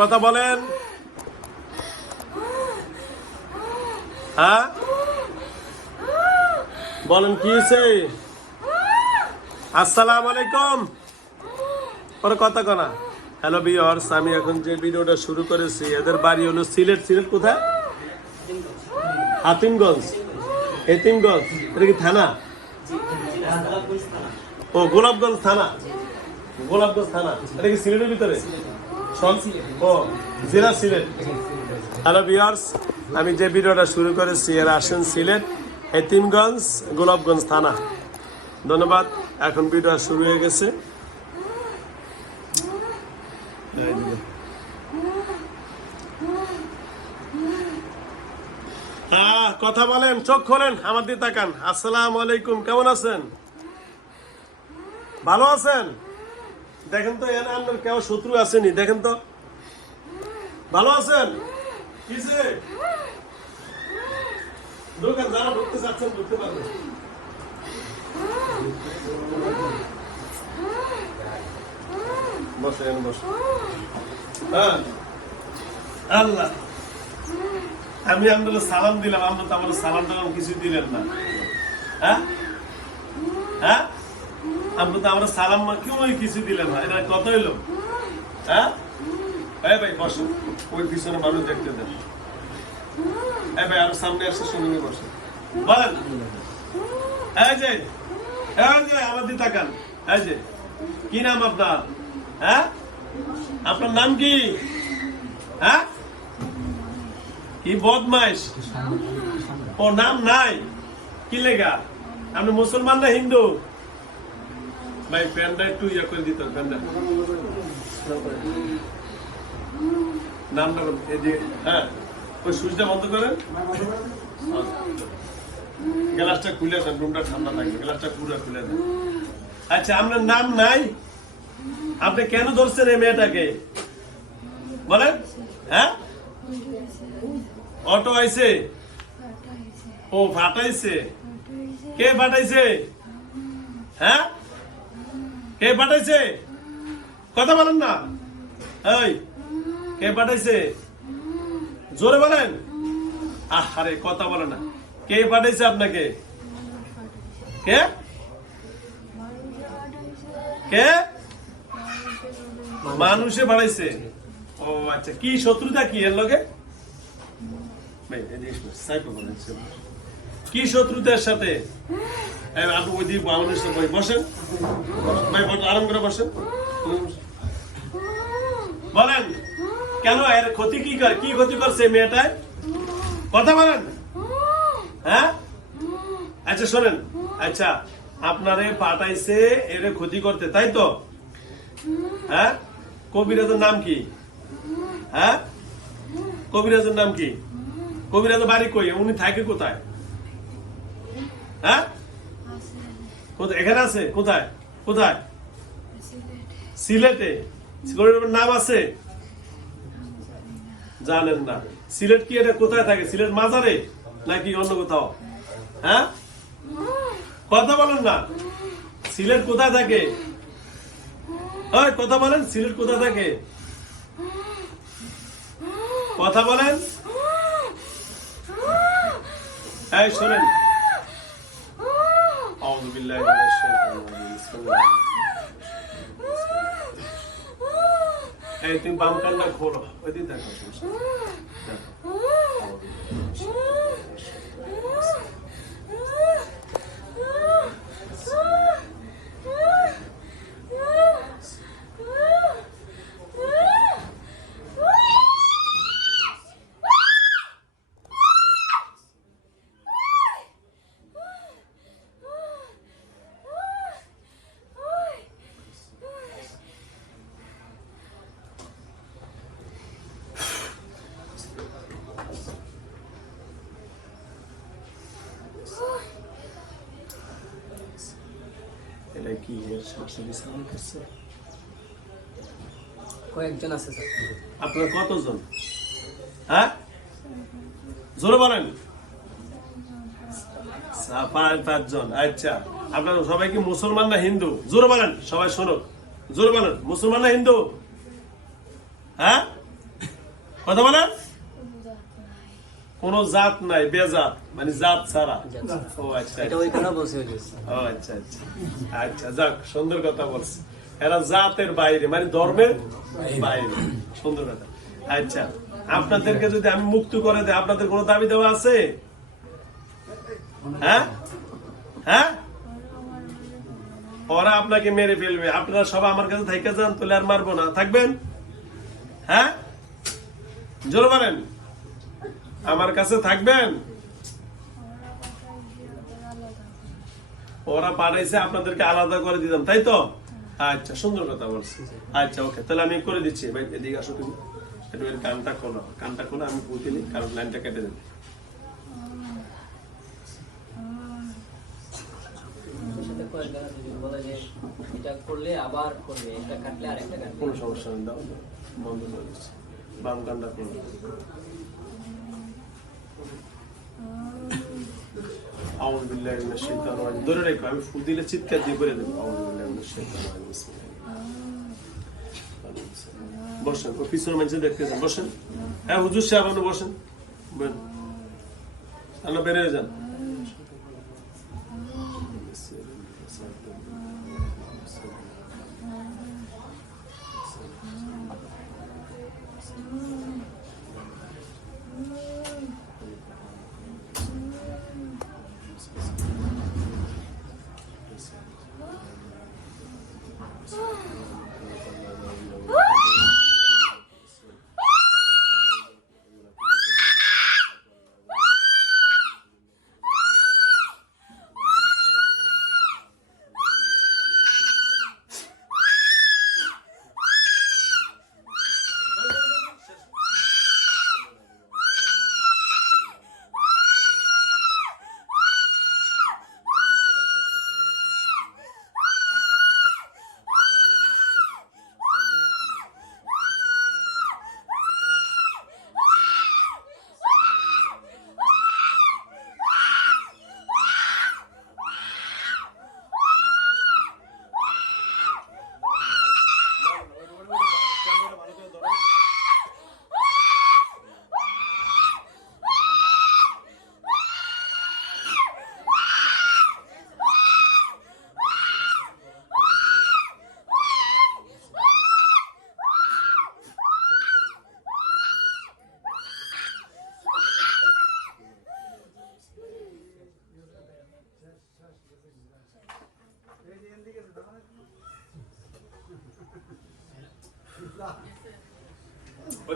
কথা বলেন। হ্যাঁ? বলেন, কি হয়েছে? আসসালাম আলাইকুম। ওর কথা কনা হ্যালো বিয়ার্স আমি এখন যে ভিডিওটা শুরু করেছি, এদের বাড়ি হলো সিলেট। সিলেট কোথায়? হাতিমগঞ্জ। এতিমগঞ্জ। এটা কি থানা? ও, গোলাপগঞ্জ থানা। গোলাপগঞ্জ থানা। এটা কি সিলেটের ভিতরে? ও সিলেট। হ্যালো বিয়ার্স আমি যে ভিডিওটা শুরু করেছি, এর আসেন সিলেট, এতিমগঞ্জ, গোলাপগঞ্জ থানা। ধন্যবাদ, এখন ভিডিও শুরু হয়ে গেছে। হ্যাঁ কথা বলেন, চোখ খোলেন, আমার দিয়ে তাকান। আসসালাম আলাইকুম, কেমন আছেন? ভালো আছেন? দেখেন তো, এর আপনার কেউ শত্রু আসেনি, দেখেন তো। ভালো আছেন? কিসে ঢোকেন যারা ঢুকতে চাচ্ছেন, ঢুকতে পারবেন। হ্যাঁ। আল্লাহ। আমি সালাম দিলাম আমরা তো আমার সালাম টালাম কিছু দিলেন না। হ্যাঁ? হ্যাঁ? আমরা তো আমরা সালাম কেউ কিছু দিলেন না। এটা কত হইল। হ্যাঁ? এই ভাই, বসো। ওই পিছনে মানুষ দেখতে দেন। ভাই সামনে আসছে শুনে বসে। বলেন। এই যে এই যে এই যে, কি নাম আপনার? হ্যাঁ? আপনার নাম কি? হ্যাঁ? কি বদমাইশ? ও নাম নাই। কি লেগা? আপনি মুসলমান না হিন্দু? ভাই প্যান্টটা একটু ইয়ে করে দিত প্যান্টটা নামটা এই যে হ্যাঁ ওই সুইচটা বন্ধ করেন। গ্লাসটা খুলে দেন, রুমটা ঠান্ডা থাকবে, গ্লাসটা পুরো খুলে দেন। আচ্ছা আপনার নাম নাই? আপনি কেন ধরছেন এই মেয়েটাকে? বলেন হ্যাঁ? অটো আইছে? ও ফাটাইছে? কে ফাটাইছে? হ্যাঁ? কে পাঠাইছে? কথা বলেন না। এই, কে পাঠাইছে? জোরে বলেন। আরে কথা বলে না। কে পাঠাইছে আপনাকে? কে? কে? মানুষে বাড়াইছে ও আচ্ছা কি শত্রুতা কি এর লগে। কি শত্রুতার সাথে? আপনি ওই দিকে সাথে বই- বসেন। ভাই আরাম করে বসেন। বলেন, কেন এর ক্ষতি কি কর কি ক্ষতি করছে মেয়েটায়? কথা বলেন। হ্যাঁ? আচ্ছা শোনেন। আচ্ছা আপনারে পাঠাইছে এর ক্ষতি করতে, তাই তো? হ্যাঁ? কবিরাজের নাম কি? হ্যাঁ? কবিরাজের নাম কি? কবিরাজের বাড়ি কই? উনি থাকে কোথায়? হ্যাঁ? এখানে আছে? কোথায়? কোথায়? সিলেটে। নাম আছে? জানেন না। সিলেট কি এটা কোথায় থাকে? সিলেট মাজারে? নাকি অন্য কোথাও? হ্যাঁ? কথা বলেন না। সিলেট কোথায় থাকে? ওই কথা বলেন সিলেট কোথায় থাকে? কথা বলেন। এই শোনেন। আউযু বিল্লাহি মিনাশ শাইতানির রাজিম। বিসমিল্লাহির এই তুমি বাম কান্না খোলো। ওই দিন দেখো। এটা কি এর শ্বাসে বিশ্রাম করছে কয়েকজন আছে স্যার। আপনার কতজন? হ্যাঁ? জোরে বলেন। পাঁচ পাঁচজন আচ্ছা। আপনারা সবাই কি মুসলমান না হিন্দু? জোরে বলেন সবাই শোনো জোরে বলেন মুসলমান না হিন্দু? হ্যাঁ? কথা বলেন। কোন জাত নাই বেজাত মানে জাত ছাড়া। ও আচ্ছা এটা হয়েছে ও আচ্ছা আচ্ছা। আচ্ছা যাক সুন্দর কথা বলছে। এরা জাতের বাইরে মানে ধর্মের বাইরে। সুন্দর কথা। আচ্ছা আপনাদেরকে যদি আমি মুক্ত করে দেয় আপনাদের কোনো দাবি দেওয়া আছে? হ্যাঁ? হ্যাঁ? ওরা আপনাকে মেরে ফেলবে। আপনারা সব আমার কাছে থাইকা যান তাহলে আর মারবো না। থাকবেন? হ্যাঁ? জোর মারেন। আমার কাছে থাকবেন? ওরা পাঠাইছে আপনাদেরকে আলাদা করে দিতাম তাই তো? আচ্ছা সুন্দর কথা বলছি। আচ্ছা ওকে তাহলে আমি করে দিচ্ছি। ভাই এদিকে আসো তুমি। একটু এর কানটা খোলো। কানটা খোলো আমি বুঝি নি কারণ লাইনটা কেটে দেবে কোনো সমস্যা নেই দাও। বন্ধ করে দিচ্ছি। বাম কানটা খোলো। ধরে আমি দিলে চিৎকার করে বসেন পিছনে বসেন। হ্যাঁ হুজুর সাহেব, আপনি বসেন। বসেন আপনি বের যান।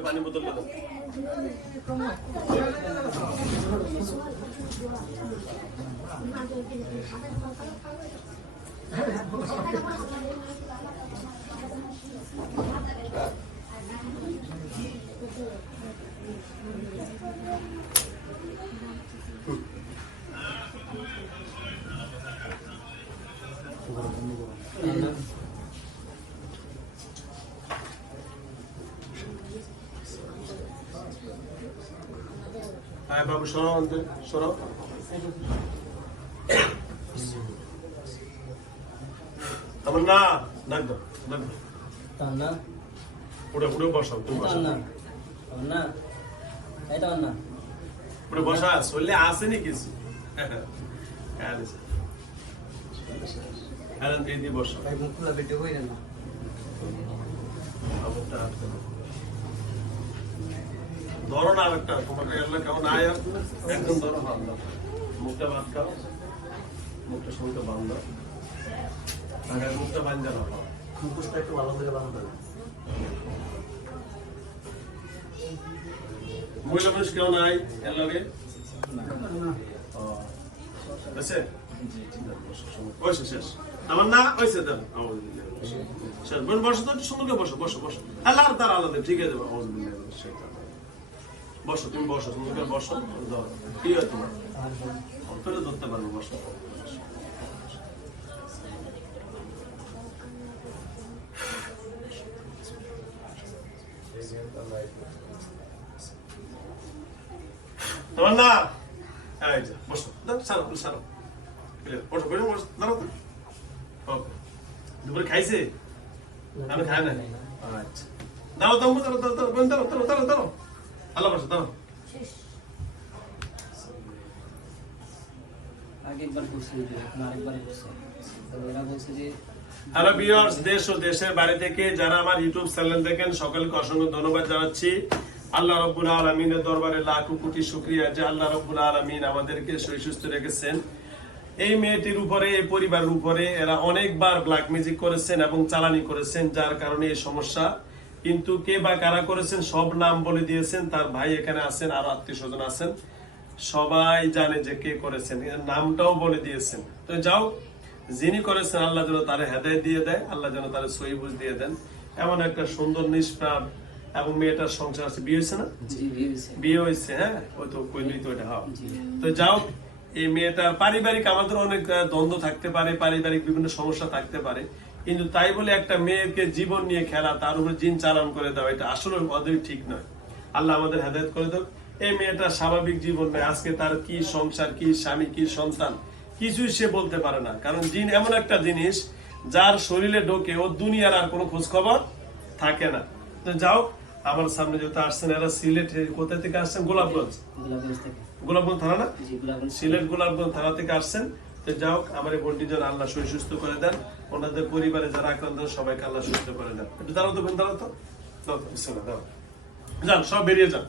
পানি বোতল দাও। হ্যাঁ বাবু সরাও শোনো সরাও না ডাক দাও ডাক দাও তামান্না ওটা উড়ে বসাও তুমি বসাও না এই তামান্না উড়ে বসা চললে আসেনি কিছু হ্যাঁ হ্যাঁ দিদি বসো ভাই মুখ খুলা বেটে হই না এগুলো কেমন আয় আর একদম ধরো হাত মুখটা বাদ খাও মুখটা শুনতে বান্ধ আগে মুখটা বান্ধ না। মুখটা একটু ভালো করে বাঁধতে মহিলা মানুষ কেমন আয় এর লগে? আছে বসে শেষ। আমার না হয়েছে শেষ। বোন বসো তো সুন্দর বসো বসো বসো। আল্লাহ তার আলাদা ঠিক আছে বসো তুমি বসো তুমি বসো। ধরো কি হয় তোমার? অন্তরে ধরতে পারবো বসো। تمنى عايزة بص ده سنة كل سنة بص بص بص ضرب أوكي دبرك عايز إيه؟ أنا كمان عايز ضرب ضرب ضرب ضرب ضرب ضرب ضرب আল্লাহ বলছে যে হ্যালো ভিউয়ার্স দেশ ও দেশের বাড়ি থেকে যারা আমার ইউটিউব চ্যানেল দেখেন সকলকে অসংখ্য ধন্যবাদ জানাচ্ছি। আল্লাহ রব্বুল আলমিনের দরবারে লাখ কোটি শুক্রিয়া যে আল্লাহ রব্বুল আলমিন আমাদেরকে সুস্থ রেখেছেন। এই মেয়েটির উপরে এই পরিবারের উপরে এরা অনেকবার ব্ল্যাক ম্যাজিক করেছেন এবং চালানি করেছেন যার কারণে এই সমস্যা কিন্তু কে বা কারা করেছেন সব নাম বলে দিয়েছেন তার ভাই এখানে আছেন আর আত্মীয় স্বজন আছেন। সবাই জানে যে কে করেছেন নামটাও বলে দিয়েছেন। তো যাও যিনি করেছেন আল্লাহ যেন তার হেদায় দিয়ে দেয় আল্লাহ যেন তার সহিবুজ দিয়ে দেন। এমন একটা সুন্দর নিষ্প্রাণ এবং মেয়েটার সংসার আছে। বিয়ে হয়েছে না? বিয়ে হয়েছে। হ্যাঁ? ওই তো কইলেই তো এটা হয়। তো যাও এই মেয়েটার পারিবারিক আমাদের অনেক দ্বন্দ্ব থাকতে পারে পারিবারিক বিভিন্ন সমস্যা থাকতে পারে। কিন্তু তাই বলে একটা মেয়েকে জীবন নিয়ে খেলা তার উপরে জিন চালান করে দেওয়া এটা আসলে ওদের ঠিক নয়। আল্লাহ আমাদের হেদায়ত করে দেব এই মেয়েটা স্বাভাবিক জীবন নেই আজকে তার কি সংসার কি স্বামী কি সন্তান কিছুই সে বলতে পারে না। কারণ জিন এমন একটা জিনিস যার শরীরে ঢোকে ও দুনিয়ার আর কোনো খোঁজ খবর থাকে না। তো যাও আমার সামনে যেহেতু আসছেন এরা সিলেট কোথা থেকে আসছেন? গোলাপগঞ্জ। গোলাপগঞ্জ থানা না? সিলেট গোলাপগঞ্জ থানা থেকে আসছেন। তো যাও আমার এই বোনটি যেন আল্লাহ শরীর সুস্থ করে দেন। ওনাদের পরিবারে যারা আক্রান্ত সবাইকে আল্লাহ সুস্থ করে দেন। একটু দাঁড়াও তো বোন দাঁড়াও তো। যান সব বেরিয়ে যান।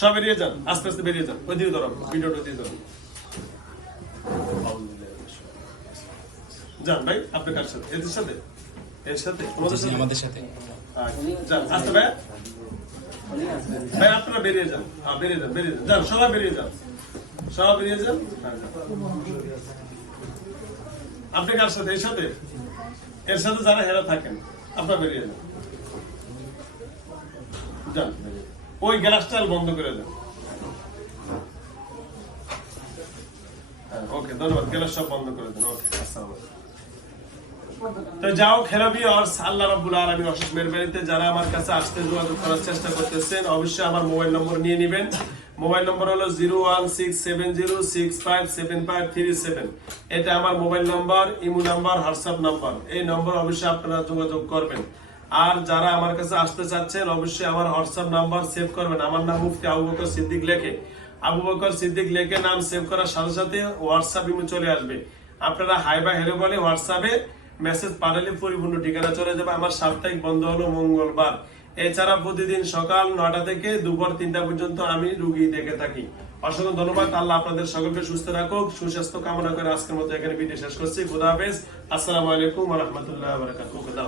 সব বেরিয়ে যান আস্তে আস্তে বেরিয়ে যান। ওই দিয়ে ধরো ভিডিওটা দিয়ে ধরো যান ভাই আপনি কার সাথে এদের সাথে? এর সাথে? আমাদের সাথে। যান আস্তে ভাই। ভাই আপনারা বেরিয়ে যান। হ্যাঁ বেরিয়ে যান বেরিয়ে যান। যান সবাই বেরিয়ে যান। সবাই বেরিয়ে যান। হ্যাঁ, যান। আপনি কার সাথে? এর সাথে? এর সাথে যারা হেরা থাকেন আপনার বেরিয়ে যান। যান। ওই গ্যাসটা বন্ধ করে দেন। হ্যাঁ, ওকে ধন্যবাদ। গ্যাস সব বন্ধ করে দেন। ওকে আসসালামু তো যাও খেলাবি আর আল্লাহ রাব্বুল আলামিন অশেষ মেহরবানিতে যারা আমার কাছে আসতে যোগাযোগ করার চেষ্টা করতেছেন, অবশ্যই আমার মোবাইল নম্বর নিয়ে নেবেন। মোবাইল নম্বর হলো zero one six seven zero six five seven five three seven. এটা আমার mobile number, imo number, WhatsApp number. এই নম্বর অবশ্যই আপনারা যোগাযোগ করবেন। আর যারা আমার কাছে আসতে চাচ্ছেন, অবশ্যই আমার হোয়াটসঅ্যাপ নাম্বার সেভ করবেন। আমার নাম মুফতি আবু বকর সিদ্দিক লেখে। আবু বকর সিদ্দিক লেখে নাম সেভ করার সাথে সাথে হোয়াটসঅ্যাপ ইমো চলে আসবে। আপনারা হাই বা হেলো বলে হোয়াটসঅ্যাপে মেসেজ পাঠালে পরিপূর্ণ ঠিকানা চলে যাবে। আমার সাপ্তাহিক বন্ধ হলো মঙ্গলবার। এছাড়া প্রতিদিন সকাল নটা থেকে দুপুর তিনটা পর্যন্ত আমি রুগী দেখে থাকি। অসংখ্য ধন্যবাদ। আল্লাহ আপনাদের সকলকে সুস্থ রাখুক, সুস্বাস্থ্য কামনা করে আজকের মতো এখানে ভিডিও শেষ করছি। খুদা হাফেজ। আসসালামু আলাইকুম রহমতুল্লাহ বারাকাত খুদা